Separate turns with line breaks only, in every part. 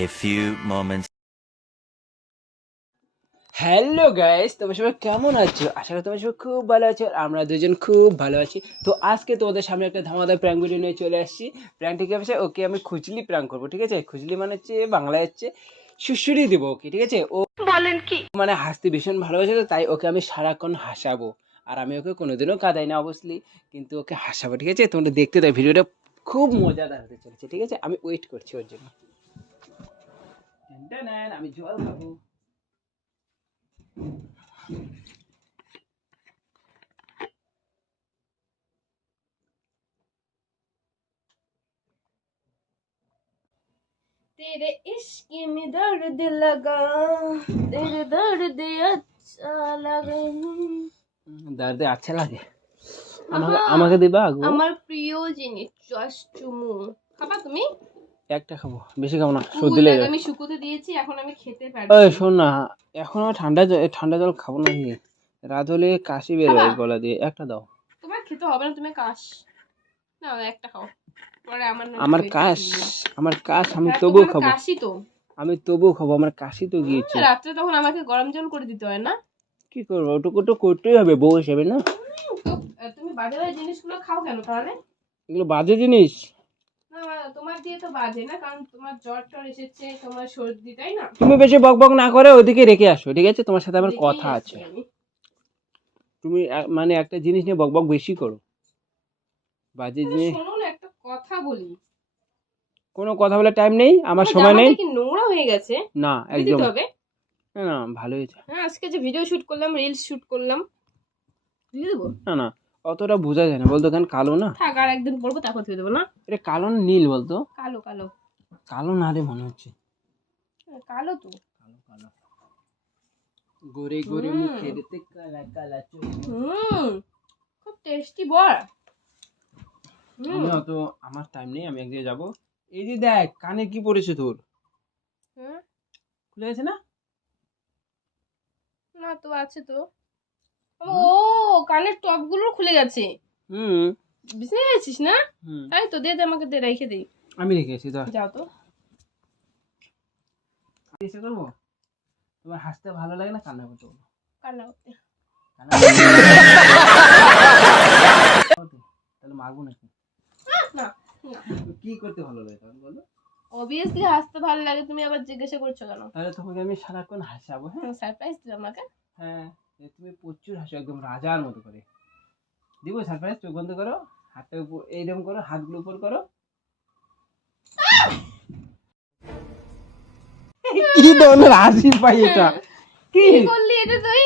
A few moments.
Hello guys তোমরা সবাই কেমন আছো? আশা করি তোমরা সবাই খুব ভালো আছো আর আমরা দুজন খুব ভালো আছি। তো আজকে তোমাদের সামনে একটা ধামাদার প্র্যাঙ্ক ভিডিও নিয়ে চলে আসছি। প্র্যাঙ্কটি কি হচ্ছে ওকে আমি খুজলি প্র্যাঙ্ক করব ঠিক আছে? খুজলি মানে হচ্ছে বাংলায় হচ্ছে সুশুরি দেবো ওকে ঠিক আছে? ও বলেন কি? মানে হাসতে ভীষণ ভালোবাসে তো তাই ওকে আমি সারাক্ষণ হাসাবো। আর আমি ওকে কোনোদিনও কাঁদাই না অবশ্যই কিন্তু ওকে হাসাবো ঠিক আছে তোমরা দেখতে দাও ভিডিওটা খুব মজাদার হতে চলেছে ঠিক আছে আমি ওয়েট করছি ওর জন্য ট্যান, আমি জল খাবো
तेरे इश्क में दर्द लगा तेरे दर्द अच्छा लगा
দাঁড়াতে আচ্ছা লাগে। আমাকে আমাকে দিবা আগু?
আমার প্রিয় জিনিস চুমু। খাবা তুমি?
একটা খাব বেশি খাব না সর্দি লেগে
আমি শুকোতে দিয়েছি এখন আমি খেতে
ওই শোন না এখন আমি ঠান্ডা ঠান্ডা জল খাব না রাত হলে কাশি বের হয় গলা দিয়ে একটা দাও।
তোমার খেতে হবে না তুমি কাশ। না একটা খাও। পরে আমার
আমার কাশ আমার কাশ আমি
হ্যাঁ,
তবুও খাব।
কাশি তো।
আমি তবুও খাব আমার কাশি তো গিয়েছে।
রাত্রে তখন আমাকে গরম জল করে দিতে হয় না?
কি করব? ওটুকু তো করতেই হবে বউ হিসেবে না?
তুমি বাজারের জিনিসগুলো খাও কেন তাহলে?
এগুলো বাজে জিনিস?
না তোমার দিয়ে তো বাজে না কারণ তোমার জ্বর টর এসেছে তোমার সর্দি তাই না?
তুমি বেশি বক বক না করে ওদিকে রেখে আসো ঠিক আছে? তোমার সাথে আমার কথা আছে। তুমি মানে একটা জিনিস নিয়ে বক বক বেশি করো। বাজে জিনিস
শোনো না একটা কথা বলি।
কোনো কথা বলে টাইম নেই আমার সময় নেই।
নোংরা হয়ে গেছে?
না একদম।
হবে?
না না ভালো হয়েছে
হ্যাঁ আজকে যে ভিডিও শুট করলাম রিলস শুট করলাম দেবো?
না না অতটা বোঝা যায় না। বলতো কেন কালো না?
থাক আর একদিন পরবো তারপর ধুয়ে দেবো না?
এটা কালো না নীল বলতো?
কালো কালো।
কালো না রে মনে হচ্ছে।
কালো তো।
কালো কালো। গোরে গোরে মুখে দেখতে কালা কালা
হুম খুব টেস্টি বল হুম।
আমি অত আমার টাইম নেই আমি একদিকে যাব। এই যে দেখ কানে কি পড়েছে তোর?
হ্যাঁ?
খুলে গেছে না?
না তো আছে তো। ও কানের টপগুলো খুলে গেছে।
হুম।
না? তাই তো দে দে আমাকে দে রেখে দিই।
আমি রেখেছি তো
যাও তো।
এসে করব? তোমার হাসতে ভালো লাগে না কান্না করতে
কান্না করতে।
তাহলে মারবো নাকি?
না
কি করতে ভালো লাগে তাহলে বলো?
অবভিয়াসলি হাসতে ভালো লাগে তুমি আবার জিজ্ঞাসা করছো কেন
তাহলে তোমাকে আমি সারাক্ষণ হাসাবো হ্যাঁ
সারপ্রাইজ দিও আমাকে
হ্যাঁ এ তুমি প্রচুর হাসো একদম রাজার মতো করে দিব সারপ্রাইজ চোখ বন্ধ করো হাতটা উপর এইরকম করো হাতগুলো উপর করো কি ধরনের হাসি পাই এটা কি
কি করলি এটা তুই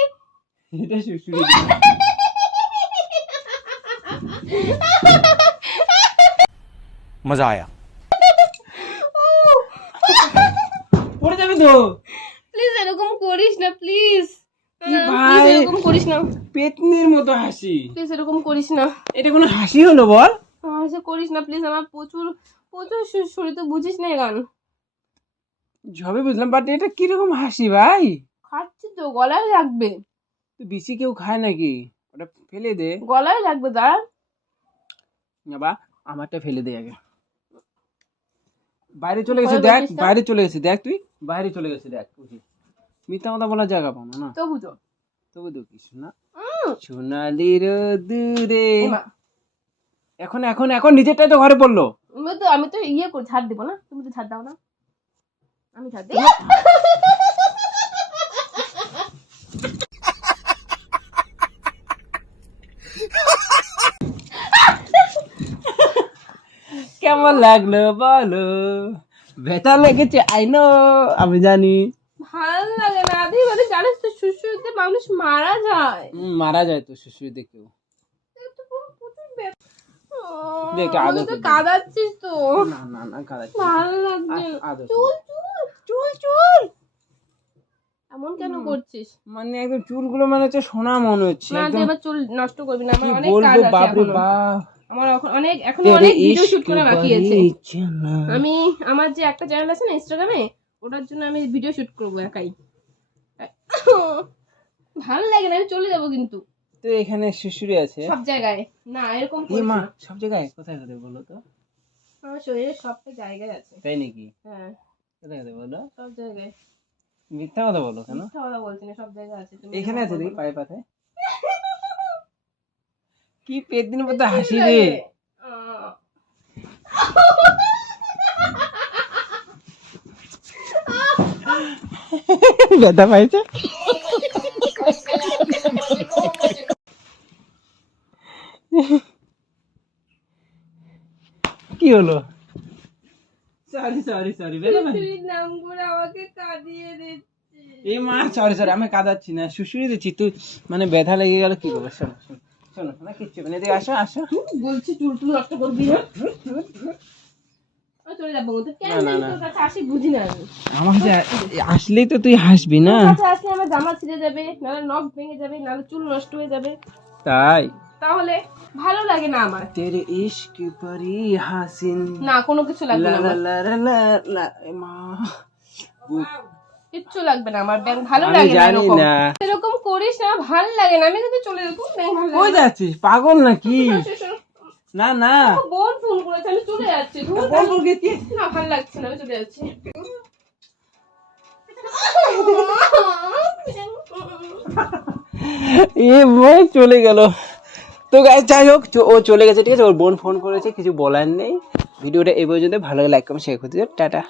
এটা শুশুরি
मजा आया
পড়ে যাবে তো।
প্লিজ এরকম করিস না প্লিজ
ভাই?
এরকম করিস না।
পেতনির মতো হাসি।
প্লিজ এরকম করিস না।
এটা কোনো হাসি হলো বল?
হাসি করিস না প্লিজ আমার প্রচুর প্রচুর শরীর- তো বুঝিস না গান।
সবে বুঝলাম বাট এটা কীরকম হাসি ভাই?
খাচ্ছি তো গলায় লাগবে।
বেশি কেউ খায় নাকি? ওটা ফেলে দে।
গলায় লাগবে দাঁড়া।
বাবা আমারটা ফেলে দে আগে। বাইরে চলে গেছে দেখ বাইরে চলে গেছে দেখ তুই বাইরে চলে গেছে দেখ বুঝি মিথ্যা কথা বলার জায়গা পাবো না
তবু তো।
তবু তো কিছু না সোনালি দূরে
এমা,
এখন এখন এখন নিজেরটাই তো ঘরে পড়ল।
আমি তো আমি তো ইয়ে করি ছাড় দেবো না তুমি তো ছাড় দাও না। আমি ছাড় দিই।
কেমন লাগল বলো? ব্যথা লেগেছে আইনো আমি জানি।
ভালো লাগে না। আদি মানে জানিস তো সুশুরিতে মানুষ মারা যায়।
মারা যায় তো শিশুদের কেউ
তো
আদর
তো
করে
কাঁদাচ্ছিস তো।
না না না
ভালো লাগছে। না। চুল চুল চুল চুল। এমন কেন করছিস?
মানে একদম চুলগুলো মানে হচ্ছে সোনা মনে হচ্ছে
না এবার চুল নষ্ট করবি না। আমার অনেক কাজ আছে।
বাপ।
আমার এখন অনেক এখন অনেক ভিডিও শুট করা বাকি আছে। আমি আমার যে একটা চ্যানেল আছে না ইনস্টাগ্রামে ওটার জন্য আমি ভিডিও শুট করব একাই। ভালো লাগে না আমি চলে যাব কিন্তু।
তো এখানে শুশুরি আছে?
সব জায়গায়। না এরকম
মা সব জায়গায়? কোথায় কোথায় বলো তো?
আমার শরীরে সবটা জায়গায় আছে।
তাই নাকি?
হ্যাঁ।
কোথায় কোথায় বলো?
সব জায়গায়।
মিথ্যা কথা বলো কেন?
মিথ্যা কথা বলছি না সব জায়গায় আছে তুমি
এখানে আছে দেখি পায়ে পাতে কি পেট দিন মতো হাসি রে? ব্যথা পাইছে? কি হলো? সরি সরি সরি
আমাকে কাঁদিয়ে দিচ্ছি।
এই মা সরি সরি আমি কাঁদাচ্ছি না শুশুরি দিচ্ছি তুই মানে ব্যথা লেগে গেল কি করব? শোনো। শোনো না কিচ্ছু এদিকে আসো আসো।
বলছি চুল টুল নষ্ট করবি
আসলেই তো তুই হাসবি না।
আসলে আমার জামা ছিঁড়ে যাবে নাহলে নখ ভেঙে যাবে নাহলে চুল নষ্ট হয়ে যাবে।
তাই?
তাহলে ভালো লাগে না আমার।
তেরে ইश्क পরি হাসিন।
না কোনো কিছু লাগবে না
মা।
কিচ্ছু লাগবে না আমার ব্যাংক ভালো লাগে না
জানি
এরকম।
না।
এরকম করিস না ভালো লাগে না। আমি কিন্তু চলে যাব ব্যাংক ভালো
কই
লাগে না।
যাচ্ছিস? পাগল নাকি? না না।
বোন ফোন করেছে আমি চলে যাচ্ছি ধুর,
বল গেছিস
না ভালো লাগছে না আমি চলে যাচ্ছি।
এ ভাই চলে গেল। তো যাই হোক ও চলে গেছে ঠিক আছে? ওর বোন ফোন করেছে কিছু বলার নেই। ভিডিওটা এই পর্যন্ত ভালো লাগে লাইক কমেন্ট শেয়ার করতে টাটা।